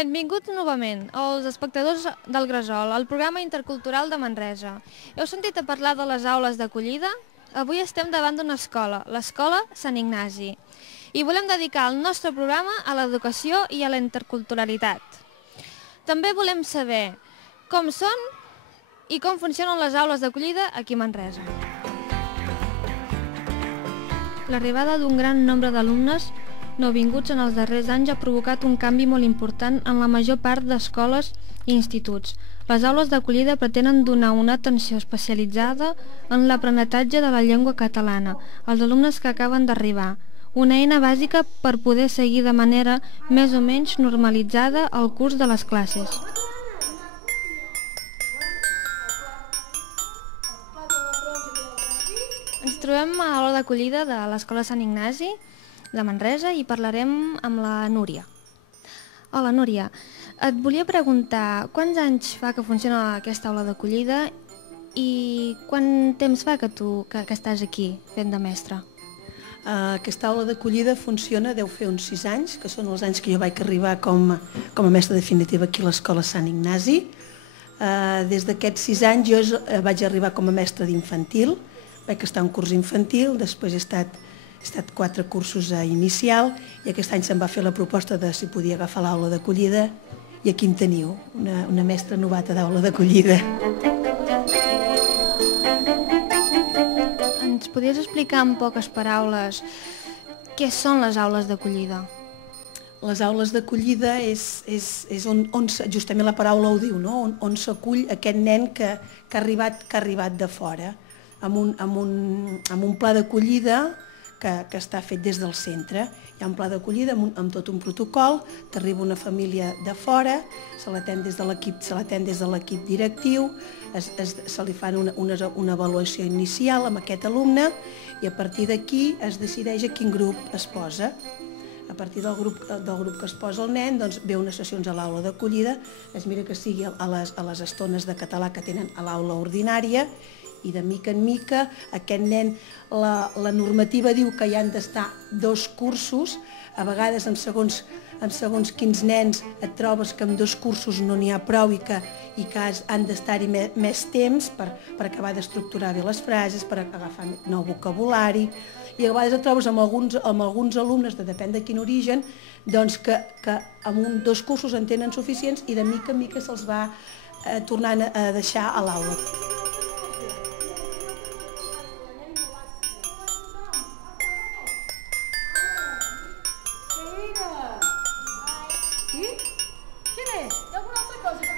Benvinguts novament als espectadors del Gresol, al programa intercultural de Manresa. Heu sentit a parlar de les aules d'acollida? Avui estem davant d'una escola, l'escola Sant Ignasi, i volem dedicar el nostre programa a l'educació i a la interculturalitat. També volem saber com són i com funcionen les aules d'acollida aquí a Manresa. L'arribada d'un gran nombre d'alumnes nouvinguts en els darrers anys ha provocat un canvi molt important en la major part d'escoles i instituts. Les aules d'acollida pretenen donar una atenció especialitzada en l'aprenentatge de la llengua catalana als alumnes que acaben d'arribar, una eina bàsica per poder seguir de manera més o menys normalitzada el curs de les classes. Ens trobem a l'aula d'acollida de l'Escola Sant Ignasi de Manresa i parlarem amb la Núria. Hola, Núria. Et volia preguntar quants anys fa que funciona aquesta aula d'acollida i quant temps fa que estàs aquí fent de mestra? Aquesta aula d'acollida funciona, deu fer uns 6 anys, que són els anys que jo vaig arribar com a mestra definitiva aquí a l'Escola Sant Ignasi. Des d'aquests 6 anys jo vaig arribar com a mestra d'infantil, vaig estar un curs infantil, després he estat 4 cursos a inicial i aquest any se'm va fer la proposta de si podia agafar l'aula d'acollida i aquí em teniu, una mestra novata d'aula d'acollida. Ens podries explicar en poques paraules què són les aules d'acollida? Les aules d'acollida és on justament la paraula ho diu, no? On s'acull aquest nen que ha arribat de fora, amb un pla d'acollida que està fet des del centre. Hi ha un pla d'acollida amb tot un protocol, t'arriba una família de fora, se l'atén des de l'equip directiu, se li fan una avaluació inicial amb aquest alumne i a partir d'aquí es decideix a quin grup es posa. A partir del grup que es posa el nen, doncs ve unes sessions a l'aula d'acollida, es mira que sigui a les estones de català que tenen a l'aula ordinària i de mica en mica aquest nen, la normativa diu que hi han d'estar 2 cursos, a vegades en segons quins nens et trobes que en 2 cursos no n'hi ha prou i que han d'estar-hi més temps per acabar d'estructurar bé les frases, per agafar nou vocabulari, i a vegades et trobes amb alguns alumnes, depèn de quin origen, doncs que amb 2 cursos en tenen suficients i de mica en mica se'ls va tornant a deixar a l'aula.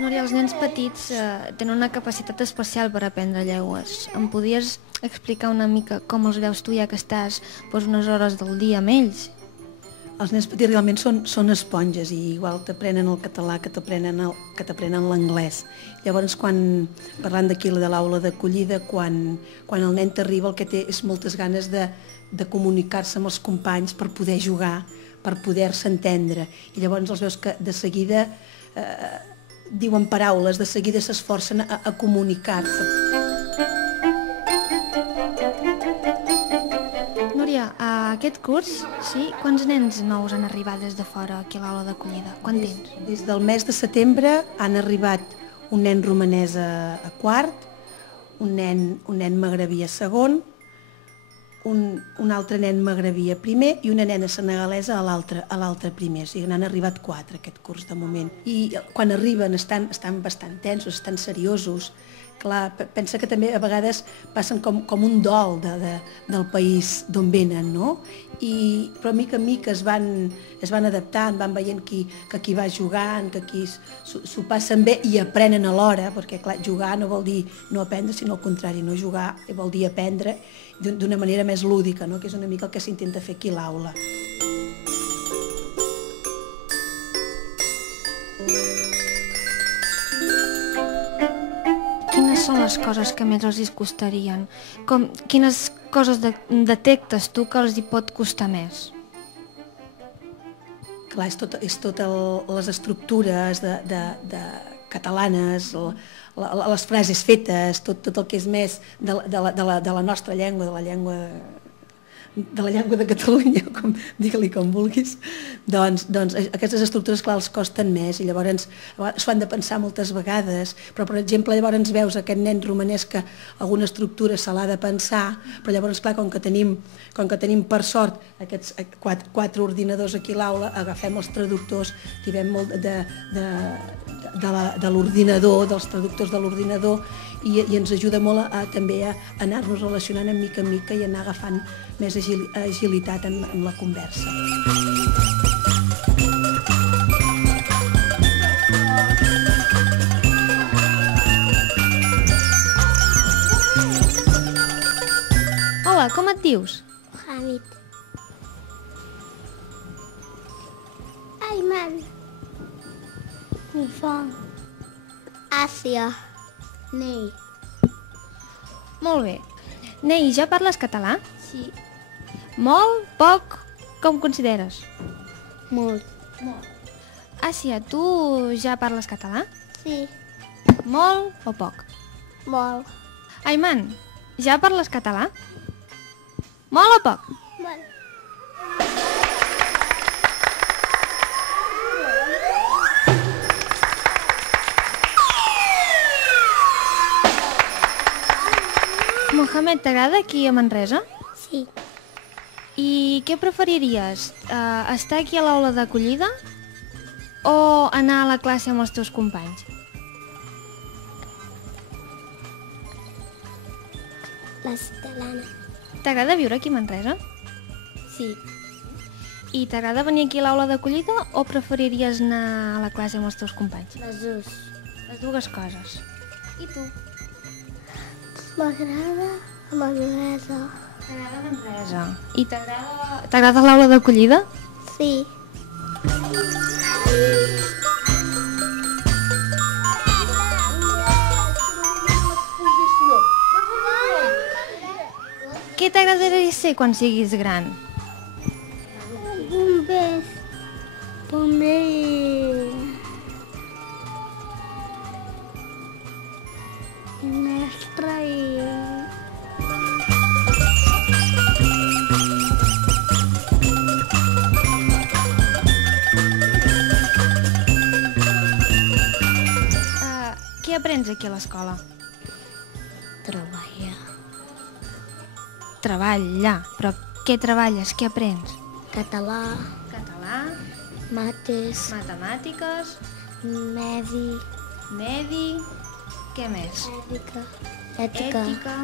Núria, els nens petits tenen una capacitat especial per aprendre llengües. Em podries explicar una mica com els veus tu ja que estàs unes hores del dia amb ells? Els nens petits realment són esponges i igual t'aprenen el català que t'aprenen l'anglès. Llavors, parlant d'aquí de l'aula d'acollida, quan el nen t'arriba el que té és moltes ganes de comunicar-se amb els companys per poder jugar, per poder-se entendre. I llavors els veus que de seguida diuen paraules, de seguida s'esforcen a comunicar-se. Núria, a aquest curs, quants nens nous han arribat des de fora aquí a l'aula d'acollida? Quant tens? Des del mes de setembre han arribat un nen romanès a quart, un nen magrebí a segon, un altre nen magrebí a primer i una nena senegalesa a l'altre primer. O sigui, n'han arribat 4 aquest curs de moment. I quan arriben estan bastant tensos, estan seriosos. Clar, pensa que també a vegades passen com un dol del país d'on venen, no? Però mica en mica es van adaptant, van veient que aquí va jugant, que aquí s'ho passen bé i aprenen alhora, perquè clar, jugar no vol dir no aprendre, sinó al contrari, no jugar vol dir aprendre d'una manera més lúdica, que és una mica el que s'intenta fer aquí a l'aula. Quines són les coses que més els costarien? Quines coses detectes tu que els hi pot costar més? Clar, és tot les estructures catalanes, les frases fetes, tot el que és més de la nostra llengua, de la llengua de la llengua de Catalunya, digue-li com vulguis, doncs aquestes estructures, clar, els costen més i llavors s'ho han de pensar moltes vegades, però per exemple llavors veus aquest nen romanès que alguna estructura se l'ha de pensar, però llavors clar, com que tenim per sort aquests quatre ordinadors aquí a l'aula, agafem els traductors, tirem molt de l'ordinador, dels traductors de l'ordinador, i ens ajuda molt també a anar-nos relacionant en mica i anar agafant més agilitat en la conversa. Hola, com et dius? Hamid. Ayman. Nifon. Àsia. Nei. Molt bé. Nei, ja parles català? Sí. Molt? Poc? Com consideres? Molt. Àsia, tu ja parles català? Sí. Molt o poc? Molt. Ayman, ja parles català? Molt o poc? Molt. Mohamed, t'agrada aquí a Manresa? Sí. I què preferiries? Estar aquí a l'aula d'acollida o anar a la classe amb els teus companys? La ciutadana. T'agrada viure aquí a Manresa? Sí. I t'agrada venir aquí a l'aula d'acollida o preferiries anar a la classe amb els teus companys? Les dos. Les dues coses. I tu? M'agrada a Manresa. T'agrada Manresa. I t'agrada l'aula d'acollida? Sí. Què t'agradaria ser quan siguis gran? Bomber. Bomber. Mestre i... Què aprens aquí a l'escola? Treballar. Treballar. Però què treballes? Què aprens? Català. Català, Mates. matemàtiques, Medi. medi... Què més? Ètica. Ètica. Ètica.